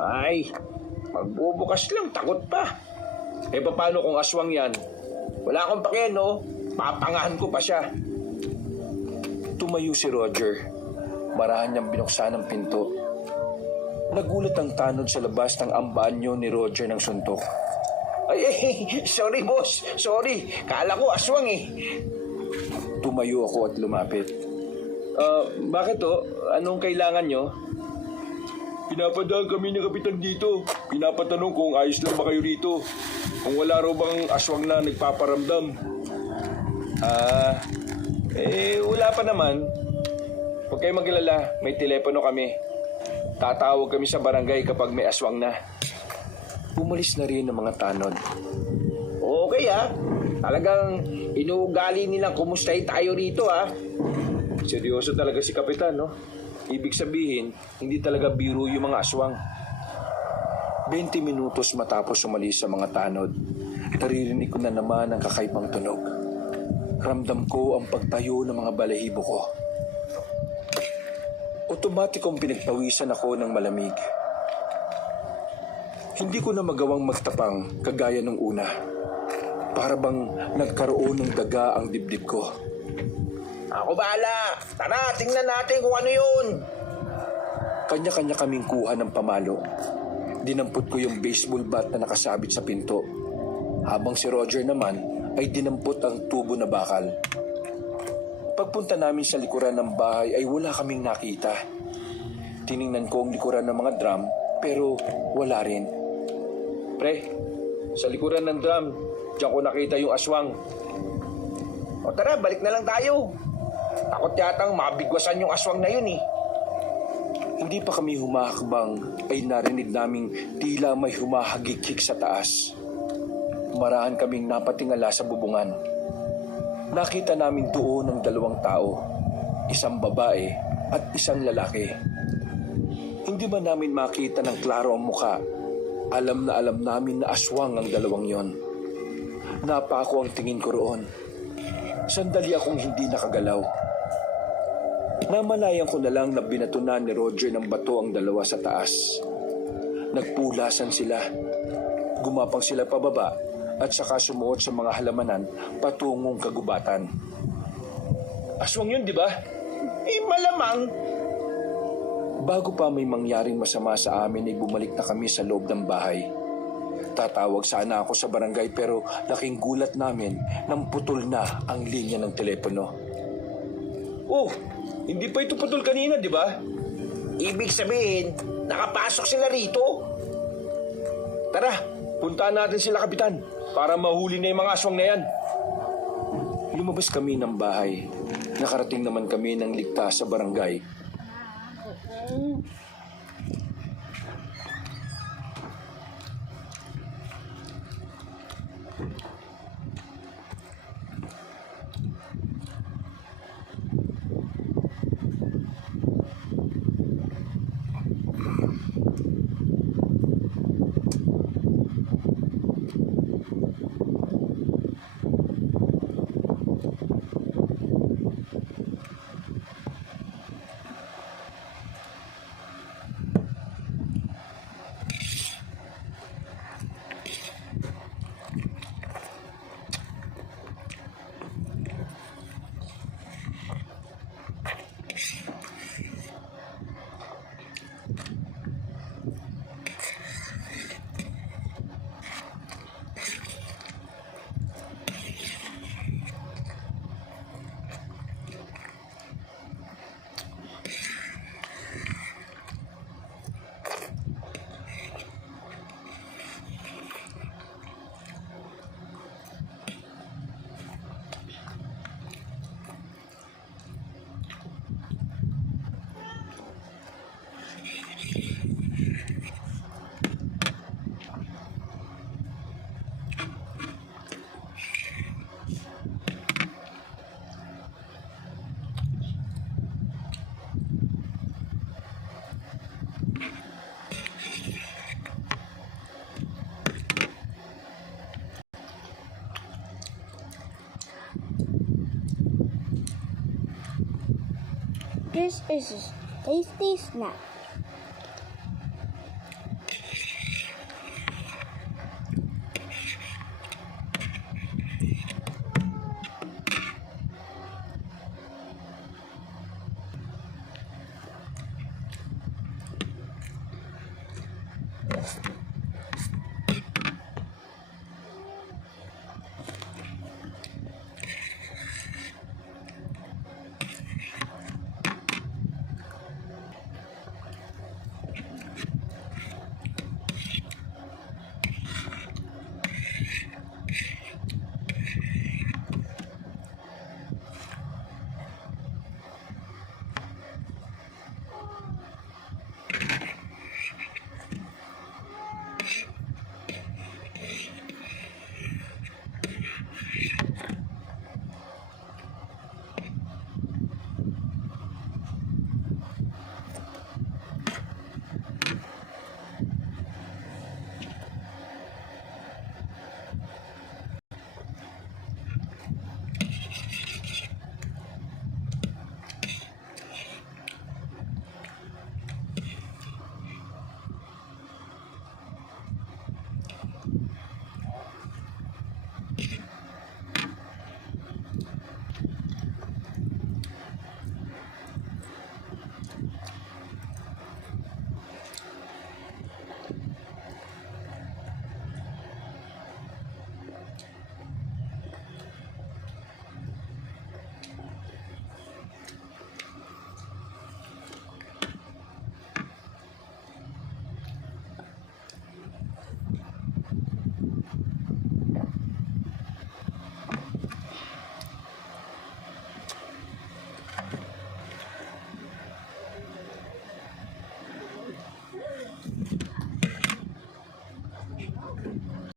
Ay, magbubukas lang, takot pa. Paano kung aswang yan? Wala akong pakialam, no? Papangahan ko pa siya. Tumayo si Roger. Marahan niyang binuksan ang pinto. Nagulat ang tanod sa labas ng ambanyo ni Roger ng suntok. Ay, sorry boss. Sorry. Kala ko aswang eh. Tumayo ako at lumapit. Bakit to? Anong kailangan nyo? Pinapadaan kami ng kapitan dito. Pinapatanong kung ayos lang ba kayo dito. Kung wala raw bang aswang na nagpaparamdam. Wala pa naman. Huwag kayong maglala, may telepono kami. Tatawag kami sa barangay kapag may aswang na. Umalis na rin ang mga tanod. Okay talagang inuugali nilang kumustahin tayo rito Seryoso talaga si Kapitan, no? Ibig sabihin, hindi talaga biro yung mga aswang. 20 minutos matapos umalis sa mga tanod, naririnig ko na naman ang kakaibang tunog. Ramdam ko ang pagtayo ng mga balahibo ko. Otomatikong pinagpawisan ako ng malamig. Hindi ko na magawang magtapang kagaya nung una. Para bang nagkaroon ng daga ang dibdib ko. Ako bahala! Tara, tingnan natin kung ano yun! Kanya-kanya kaming kuha ng pamalo. Dinampot ko yung baseball bat na nakasabit sa pinto. Habang si Roger naman ay dinampot ang tubo na bakal. Pagpunta namin sa likuran ng bahay ay wala kaming nakita. Tiningnan ko ang likuran ng mga drum pero wala rin. Pre, sa likuran ng drum, diyan ko nakita yung aswang. O tara, balik na lang tayo. Takot yatang mabigwasan yung aswang na yun eh. Hindi pa kami humahakbang ay narinig naming tila may humahagikik sa taas. Marahan kaming napatingala sa bubungan. Nakita namin doon ang 2 tao, isang babae at isang lalaki. Hindi man namin makita ng klaro ang muka, alam na alam namin na aswang ang 2 yon. Napako ang tingin ko roon. Sandali akong hindi nakagalaw. Namalayan ko na lang na binatunan ni Roger ng bato ang 2 sa taas. Nagpulasan sila. Gumapang sila pababa at saka sumuot sa mga halamanan patungong kagubatan. Aswang yun, di ba? Malamang. Bago pa may mangyaring masama sa amin ay bumalik na kami sa loob ng bahay. Tatawag sana ako sa barangay pero laking gulat namin nang putol na ang linya ng telepono. Oh, hindi pa ito putol kanina, di ba? Ibig sabihin, nakapasok sila rito. Tara, puntahan natin sila, Kapitan, para mahuli na yung mga aswang na yan. Lumabas kami ng bahay. Nakarating naman kami ng ligtas sa barangay. This is a tasty snack.